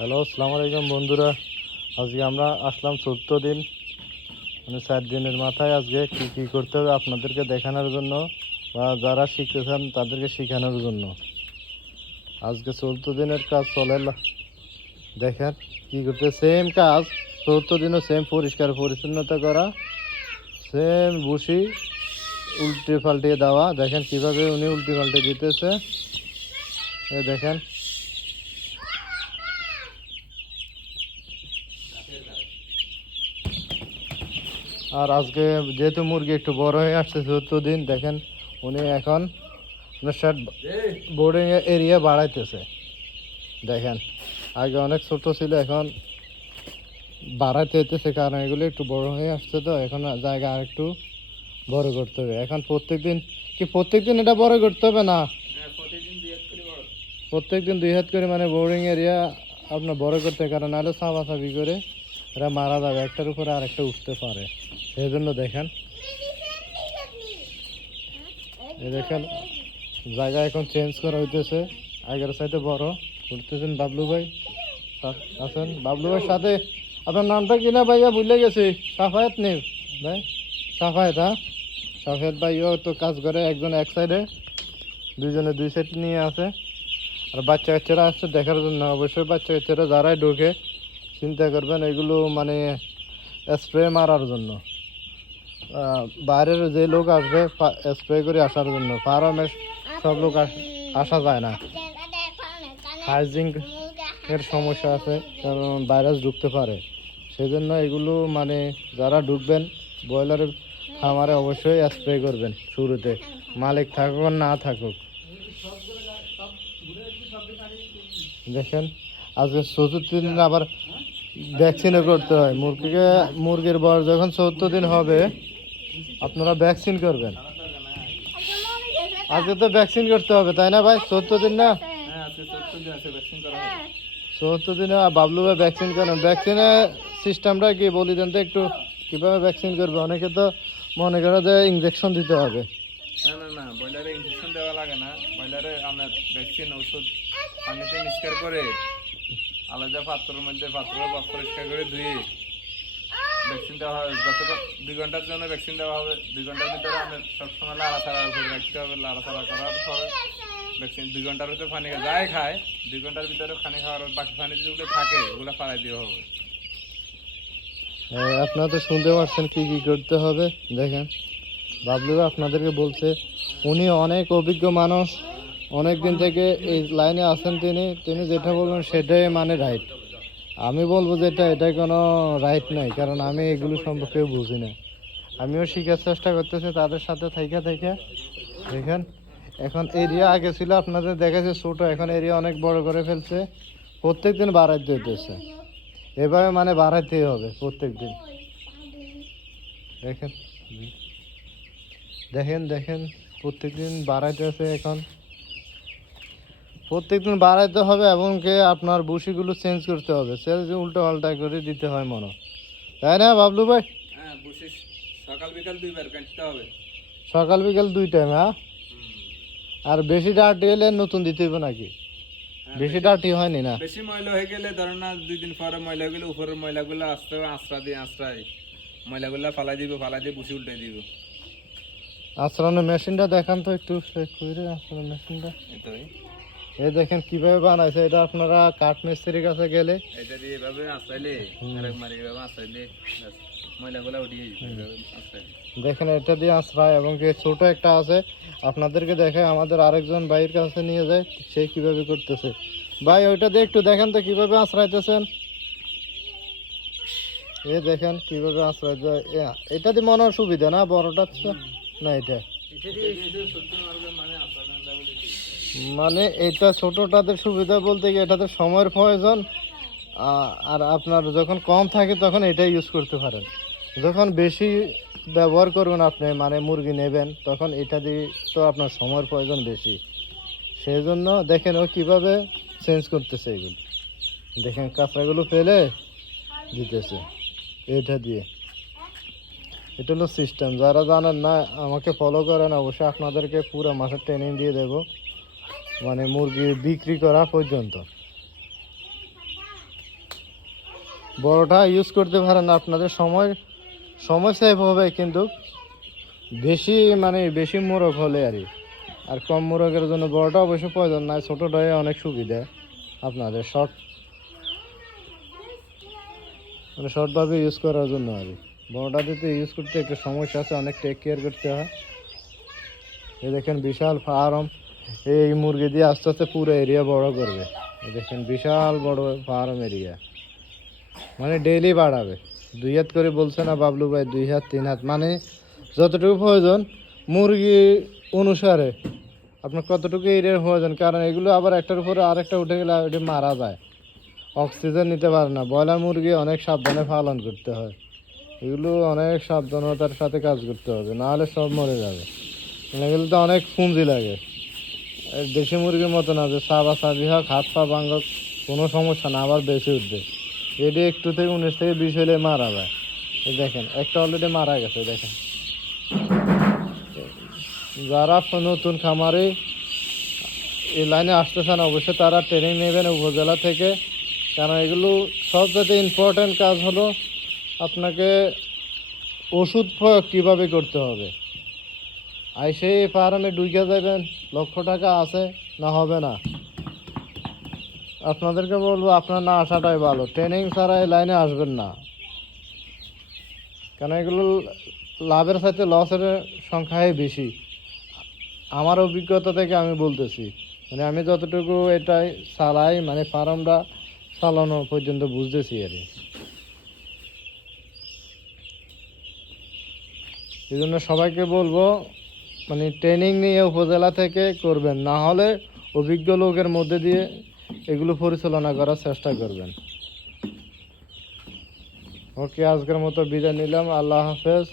Hello, আসসালামু আলাইকুম বন্ধুরা। আজকে আমরা আসলাম 14 দিন মানে 4 দিনের মাথায় আজকে কী করতে হবে আপনাদেরকে দেখানোর জন্য বা যারা শিখতে চান তাদেরকে শেখানোর জন্য। আজকে 14 দিনের কাজ চলে। দেখেন কী করতে, সেম কাজ 14 দিনও সেম পরিষ্কার পরিচ্ছন্নতা করা, সেম বসি উল্টে পাল্টে দেওয়া। দেখেন কীভাবে উনি উল্টে পাল্টে দিতেছে, দেখেন। আর আজকে যেহেতু মুরগি একটু বড় হয়ে আসছে 14 দিন, দেখেন উনি এখন বোর্ডিং এরিয়া বাড়াইতেছে। দেখেন আগে অনেক ছোট ছিল, এখন বাড়াইতে হইতেছে, কারণ এগুলো একটু বড় হয়ে আসছে, তো এখন জায়গা আর একটু বড় করতে হবে। এখন প্রত্যেকদিন এটা বড় করতে হবে না, প্রত্যেকদিন 2 হাত করে মানে বোর্ডিং এরিয়া আপনার বড় করতে, কারণ নাহলে চাপাচাপি করে এরা মারা যাবে, একটার উপরে আর একটা উঠতে পারে। সেই জন্য দেখেন দেখেন জায়গা এখন চেঞ্জ করা হইতেছে, আগের সাইডে বড় করতেছেন। বাবলু ভাই আছেন, বাবলু ভাইয়ের সাথে আপনার নামটা কিনা ভাইয়া ভুলে গেছি। সাফায়েত নেই ভাই, সাফায়েত। হ্যাঁ, সাফায়েত ভাইও তো কাজ করে, একজন এক সাইডে, দুইজনে দুই সাইড নিয়ে আছে। আর বাচ্চা কাচ্চারা আসছে দেখার জন্য। অবশ্যই বাচ্চা কাচ্চারা যারাই ঢোকে চিন্তা করবেন এগুলো মানে স্প্রে মারার জন্য, বাইরের যে লোক আসবে স্প্রে করে আসার জন্য। ফার্মে সব লোক আসা যায় না, হাইজিন এর সমস্যা আছে, কারণ ভাইরাস ঢুকতে পারে। সেই জন্য এগুলো মানে যারা ঢুকবেন ব্রয়লারের খামারে অবশ্যই স্প্রে করবেন শুরুতে, মালিক থাকুক আর না থাকুক। দেখেন আজকে 74 দিন আবার ভ্যাকসিনও করতে হয় মুরগির বয়স যখন 74 দিন হবে আপনারা ভ্যাকসিন করবেন। আজকে তো ভ্যাকসিন করতে হবে, তাই না ভাই? 74 দিন না? 74 দিনে বাবলু ভাই ভ্যাকসিন করেন। ভ্যাকসিনের সিস্টেমটা কি বলি দেন তো একটু, কীভাবে ভ্যাকসিন করবে? অনেকে তো মনে করে যে ইঞ্জেকশন দিতে হবে। না, ব্রয়লারে ইনজেকশন দেওয়া লাগে না। ব্রয়লারে আপনার ভ্যাকসিন ওষুধ পানিতে মিক্সচার করে আলাদা পাত্রের মধ্যে পরিষ্কার করে ধুয়ে ভ্যাকসিন দেওয়া হবে। যতক্ষণ 2 ঘন্টার জন্য ভ্যাকসিন দেওয়া হবে। 2 ঘন্টার ভিতরে আপনার সবসময় লাড়াচাড়া করে রাখতে হবে। লাড়াচাড়া করার পরে ভ্যাকসিন 2 ঘন্টার ভিতরে পানি যাই খায়, 2 ঘন্টার ভিতরে পানি খাওয়ার বাকি পানি যেগুলো থাকে ওগুলো ফালাই দেওয়া হবে। আপনারা তো শুনতে পাচ্ছেন কি কি করতে হবে। দেখেন বাবলু আপনাদেরকে বলছে, উনি অনেক অভিজ্ঞ মানুষ, অনেক দিন থেকে এই লাইনে আছেন। তিনি যেটা বলবেন সেটাই মানে রাইট। আমি বলবো যেটা এটা কোনো রাইট নাই, কারণ আমি এগুলো সম্পর্কে বুঝি না। আমিও শেখার চেষ্টা করতেছি তাদের সাথে থেকে। দেখেন এখন এরিয়া আগে ছিল আপনাদের দেখেছে ছোট, এখন এরিয়া অনেক বড় করে ফেলছে। প্রত্যেক দিন বাড়াইতে হইতেছে, এভাবে মানে বাড়াইতেই হবে প্রত্যেক দিন। দেখেন দেখেন দেখেন প্রত্যেকদিন বাড়াইতেছে, এখন প্রত্যেকদিন বাড়াইতে হবে এবং কি আপনার বসিগুলো চেঞ্জ করতে হবে, উল্টো পাল্টা করে দিতে হয় মনে, তাই না বাবলু ভাই? হ্যাঁ, বসে সকাল বিকাল 2 বার কাটতে হবে। সকাল বিকাল 2 টাইম? হ্যাঁ, আর বেশি ডার্টি হলে নতুন দিতে হবে নাকি? বেশি ডার্টি হয়নি না? বেশি ময়লা হয়ে গেলে ধরেন না 2 দিন পরে ময়লা হয়ে গেলে উপরের ময়লাগুলো আস্তে আঁচড়ায় ময়লাগুলো ফালাই দিয়ে বসে উল্টে দিব। আঁচড়ানোর মেশিনটা দেখান তো একটু, আঁচড়ানোর মেশিনটা। এই দেখেন কিভাবে বানাইছে এটা, আপনারা কাঠ মিস্ত্রির কাছে গেলে এটা দিয়ে এভাবে আঁচড়াইলে এভাবে আঁচড়াইলে ময়লাগুলো উঠিয়ে দেখেন এটা দিয়ে আঁচড়ায়। এবং কি ছোট একটা আছে, আপনাদেরকে দেখে আমাদের আরেকজন ভাইয়ের কাছে নিয়ে যায়, সে কিভাবে করতেছে। ভাই ওইটা দিয়ে একটু দেখেন তো কিভাবে আঁচড়াইতেছেন। এ দেখেন কিভাবে আঁচড়াইতে, এটা দিয়ে মনে হয় সুবিধা না বড়টা না? এটা মানে এটা ছোটটাদের সুবিধা বলতে গিয়ে এটাতে সময়ের প্রয়োজন, আর আপনার যখন কম থাকে তখন এটা ইউজ করতে পারেন। যখন বেশি ব্যবহার করবেন আপনি মানে মুরগি নেবেন, তখন এটা দিয়ে তো আপনার সময়ের প্রয়োজন বেশি। সেই জন্য দেখেন ও কিভাবে চেঞ্জ করতেছে এগুলো। দেখেন কাঁচরাগুলো ফেলে দিতেছে এটা দিয়ে। এটা হলো সিস্টেম। যারা জানেন না আমাকে ফলো করেন, অবশ্যই আপনাদেরকে পুরো মাসের ট্রেনিং দিয়ে দেব, মানে মুরগি বিক্রি করা পর্যন্ত। বড়টা ইউজ করতে পারেন, আপনাদের সময় সময় সেভ হবে, কিন্তু বেশি বেশি মোরগ হলে আর কম মোরগের জন্য বড়টা অবশ্য প্রয়োজন নাই, ছোটোটাই অনেক সুবিধা আপনাদের শর্টভাবে ইউজ করার জন্য বড়টা দিতে ইউজ করতে একটু সমস্যা আছে, অনেক টেক কেয়ার করতে হয়। এই দেখেন বিশাল ফার্ম, এই মুরগি দিয়ে আস্তে আস্তে পুরো এরিয়া বড় করবে। এই দেখেন বিশাল বড় ফার্ম এরিয়া, ডেইলি বাড়াবে। 2 হাত করে বলছে না বাবলু ভাই, 2 হাত 3 হাত, যতটুকু প্রয়োজন মুরগি অনুসারে আপনার কতটুকু এরিয়ার প্রয়োজন, কারণ এগুলো আবার একটার উপরে আরেকটা উঠে গেলে ওটা মারা যায়, অক্সিজেন নিতে পারে না। ব্রয়লার মুরগি অনেক সাবধানে পালন করতে হয়, এগুলো অনেক সাবধানতার সাথে কাজ করতে হবে, নাহলে সব মরে যাবে। এগুলো তো অনেক পুঁজি লাগে। দেশি মুরগির মতো না যে সাবা সাবি হোক, হাত পা ভাঙক, কোনো সমস্যা না, আবার বেঁচে উঠবে। এটি একটু থেকে 19 থেকে 20 হলে মারা যায়। এই দেখেন একটা অলরেডি মারা গেছে। দেখেন যারা নতুন খামারে এই লাইনে আসতেছেন অবশ্যই তারা ট্রেনিং নেবেন উপজেলা থেকে, কারণ এগুলো সবচেয়ে ইম্পর্ট্যান্ট কাজ হলো আপনাকে ওষুধ প্রয়োগ কীভাবে করতে হবে। সেই ফার্মে ঢুকে যাবেন, লক্ষ টাকা আছে না, হবে না। আপনাদেরকে বলবো আপনার না আসাটাই ভালো, ট্রেনিং ছাড়া এই লাইনে আসবেন না, কারণ এগুলো লাভের সাথে লসের সংখ্যাই বেশি। আমার অভিজ্ঞতা থেকে আমি বলতেছি, আমি যতটুকু এটাই চালাই, ফার্মটা চালানো পর্যন্ত বুঝতেছি এই জন্য সবাইকে বলবো ট্রেনিং নিয়ে উপজেলা থেকে করবেন, না হলে অভিজ্ঞ লোকের মধ্যে দিয়ে এগুলো পরিচালনা করার চেষ্টা করবেন। ওকে, আজকের মতো বিদায় নিলাম, আল্লাহ হাফেজ।